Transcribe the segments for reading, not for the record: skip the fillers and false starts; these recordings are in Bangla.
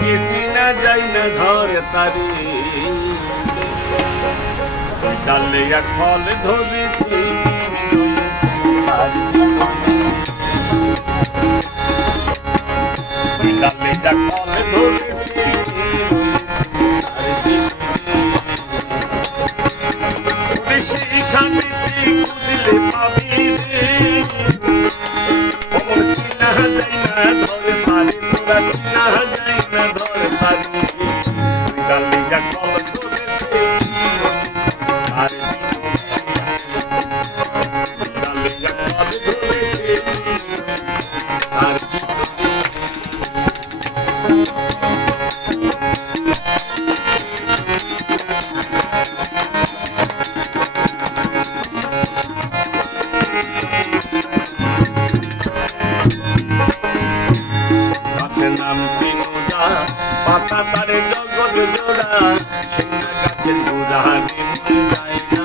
আগে চিনা যাই না ধর তারি ডালে এক ফল ধরেছি ডালে এক ফল ধরেছি সেইখানে খুঁজলে পাবি রে ওর চিনা যাই না ধরে পারি তোরা চিনা যাই না ধরে পারি ডালে এক ফল ধরেছি আর ডালে এক ফল ধরেছি আর পাতা তারে জগৎ জোড়া সেই না গাছের গোড়া নিমে যায় না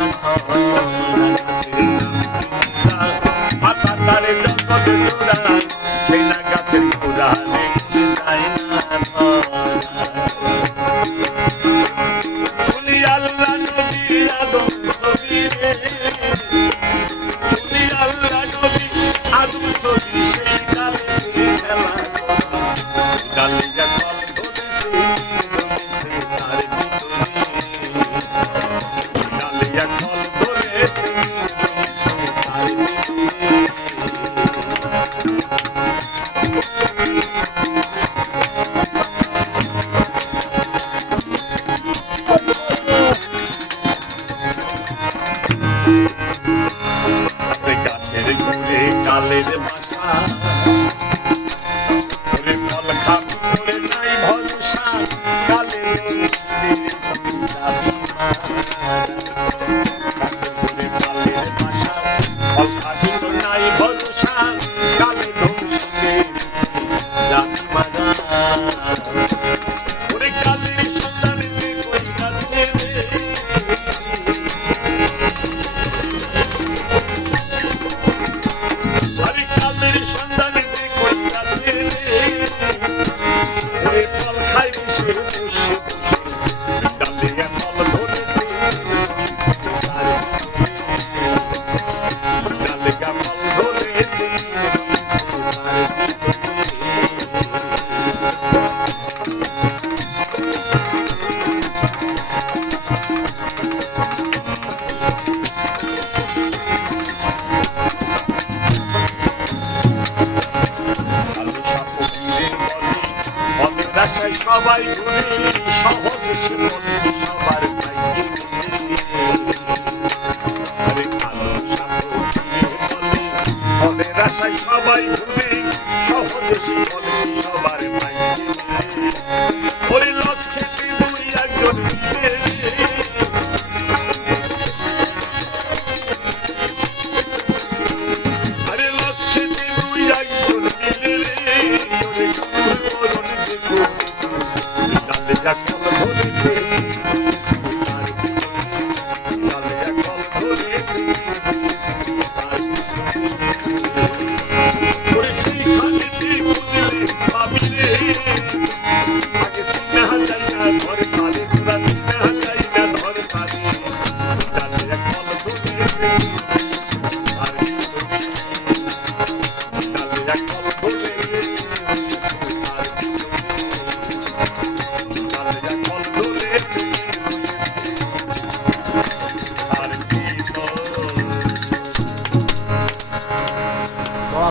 গাছের পাতা তারে জগৎ জোড়া সেই না গাছের গোড়া নিমে যায় না শুনি আল্লাহ নবী আদম ছবি রে শুনি আল্লাহ নবী আদম ছবি সেই ডালে খেলা ডালে গাছের ঘুরে কালের বাসা ওরে ফল খাবি করে নাই ভরসা কালের ঘুরে কালের বাসা ফল খাবি তো নাই ভরসা কালে ধরে জানি মানা ওরে কালের সন্ধানে কই কাছে সন্ধানে কই কাছে রে ফল খাইবি সে বসে ডালে ফল ধরেছে ডালে ফল ধরেছে আশায় সবাই ঘুরে সহজ সে মনে সবার ভাইকে আরে কালো সাথে বলে মনের আশায় সবাই ঘুরে সহজ সে মনে সবার ভাইকে ওরে লক্ষ্যে দুই একজন মিলে আরে লক্ষ্যে দুই একজন মিলে রে ডালে এক ফল ধরেছে ডালে এক ফল ধরেছে ওরে সেইখানে খুঁজলে পাবি রে আগে চিনা যাই না ধরে পারে তোরা চিনা যাই না ধরে পারে ডালে এক ফল ধরেছে আর ডালে এক ফল ধরেছে